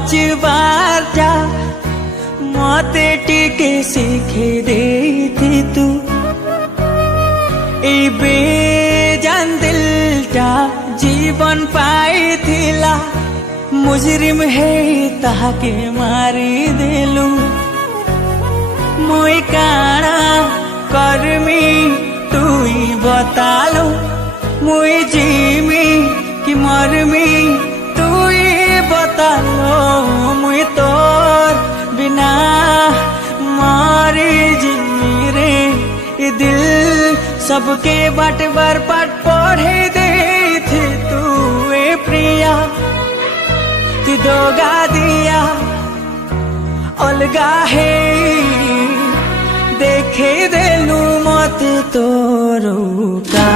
बचबार जा मते टिके शिखे देती तू ए बेजान दिलटा जीवन पाई थिला मुजरिम है ताके मारी देलु मुई काना कर्मी तुई बतालु मुई जीमी कि मरमी तुई बतालो मुई तोर बिना मारी जीमी रे ये दिल सबके बाट बरपाट पढ़े दे थे तू ए प्रिया तू दोगा दिया अलगा है देखे देलू मत तोरू का।